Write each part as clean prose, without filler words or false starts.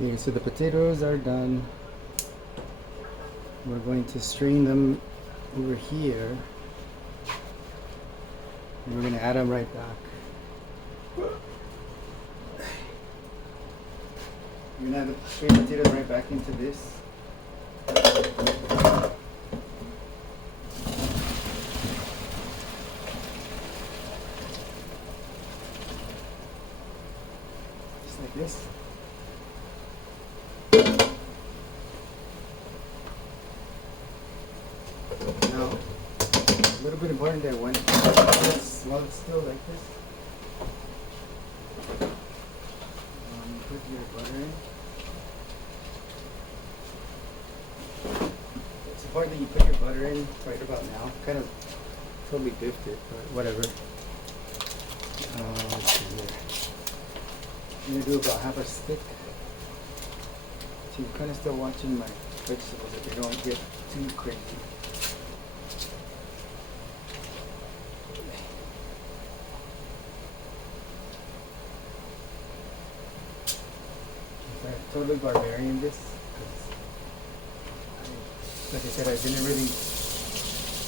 Okay, so the potatoes are done. We're going to strain them over here. And we're going to add them right back. We're going to add the strained potatoes right back into this. Just like this. Now, a little bit important that while it's still like this, put your butter in. It's important that you put your butter in right about now. Kind of totally biffed it, but whatever. Let's see here. I'm going to do about half a stick. So you're kind of still watching my vegetables that they don't get too crazy. Totally barbarian this, like I said, I didn't really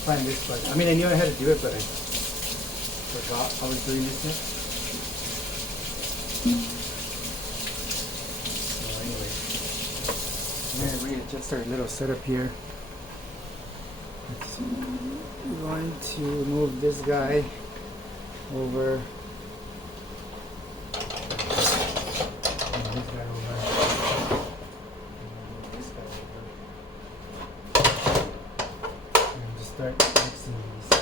plan this, but I mean I knew I had to do it, but I forgot I was doing this next. So anyway, I'm gonna readjust our little setup here. I'm going to move this guy over. This guy over. Start mixing these.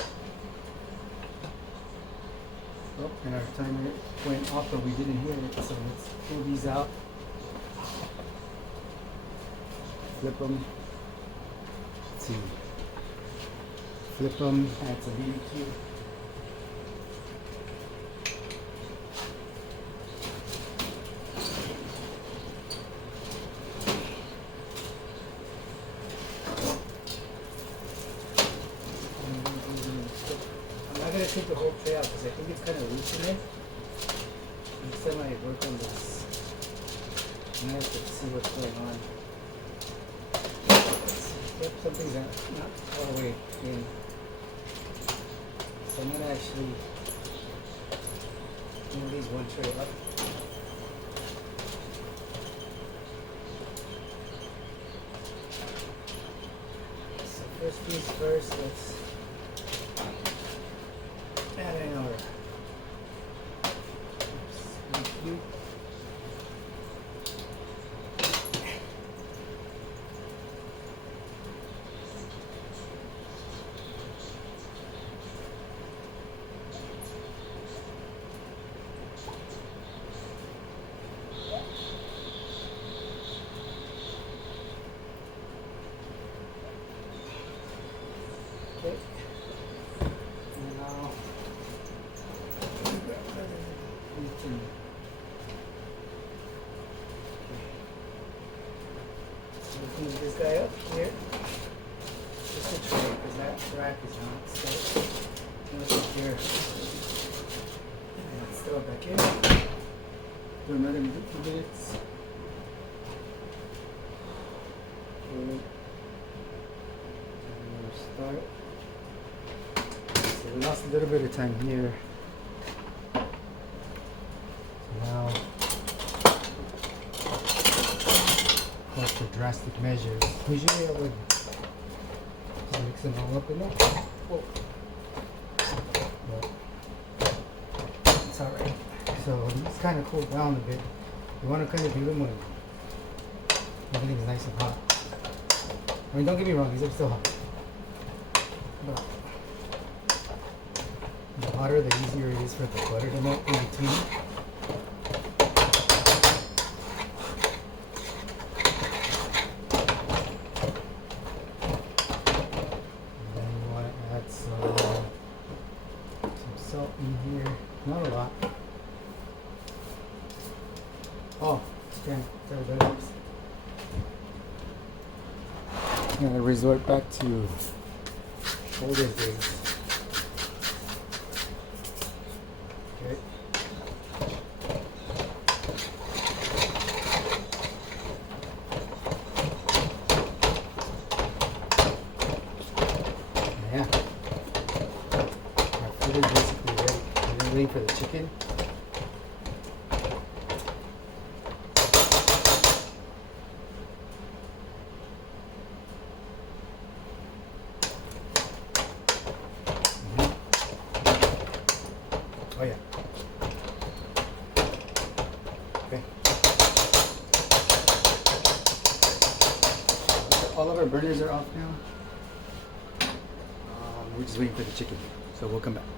Oh, and our timer went off, but we didn't hear it, so let's pull these out. Flip them. Let's see. Flip them, add some BBQ. I'm not going to take the whole tray out because I think it's kind of loose in there. Next time I work on this, I have to see what's going on. Yep, something's not all the way in. So I'm going to actually move these one tray up. So first things first, let's add in our BBQ. Okay. And now we can move this guy up here. Just a tray because that rack is not set. Let's up here. And let's throw it back in. Do another 2 minutes. Good. Start. So we lost a little bit of time here. So now, call for drastic measures. Usually I would just mix them all up in there. Whoa. But it's alright. So it's kind of cooled down a bit. You want to kind of do them when everything's nice and hot. I mean, don't get me wrong, these are still hot. But the hotter, the easier it is for the butter to melt in between. And then you want to add some salt in here. Not a lot. Oh, damn, sorry about that. I'm gonna resort back to older days. Okay. waiting for the chicken. Oh yeah. Okay. All of our burners are off now. We're just waiting for the chicken, so we'll come back.